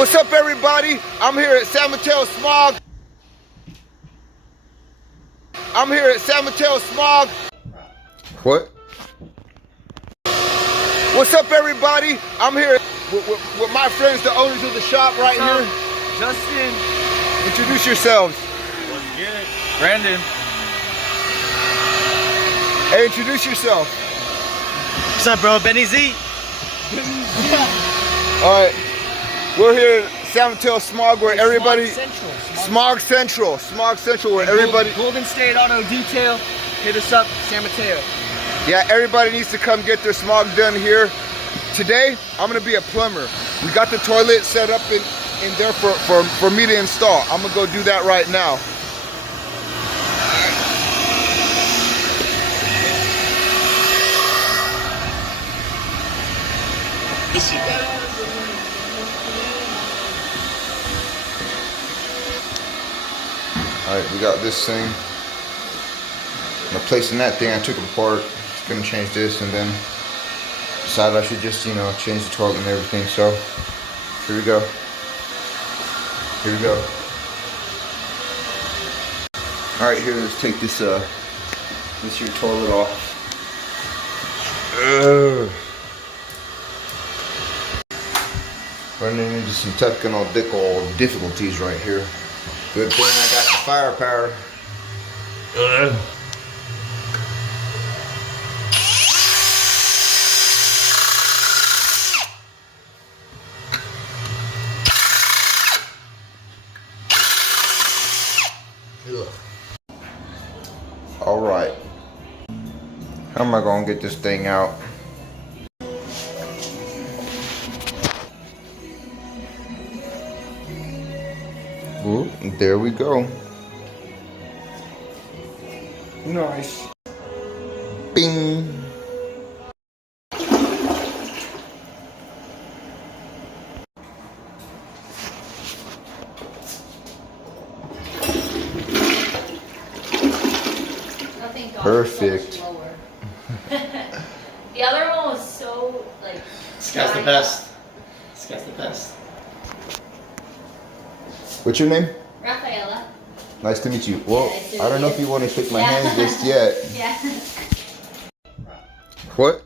What's up, everybody? I'm here at San Mateo Smog. I'm here at San Mateo Smog. What? What's up, everybody? I'm here with my friends, the owners of the shop right here. Justin. Introduce yourselves. Let's get it. Brandon. Hey, introduce yourself. What's up, bro? Benny Z. All right. We're here at San Mateo Smog where everybody... Smog Central. Smog Central where everybody... Golden State Auto Detail. Hit us up, San Mateo. Yeah, everybody needs to come get their smog done here. Today, I'm gonna be a plumber. We got the toilet set up in there for me to install. I'm gonna go do that right now. Alright, we got this thing. I'm replacing that thing. I took it apart. Just gonna change this and then decided I should just, you know, change the toilet and everything. So here we go. Here we go. Alright, here, let's take this here toilet off. Running into some technical difficulties right here. Good thing I got the firepower. All right. How am I gonna get this thing out? Ooh, there we go. Nice. Bing. Perfect. The other one was so like. This guy's the best. This guy's the best. What's your name? Rafaela. Nice to meet you. Well, Yeah, nice to I don't meet know you. if you want to shake my hand just yet. Yeah. What?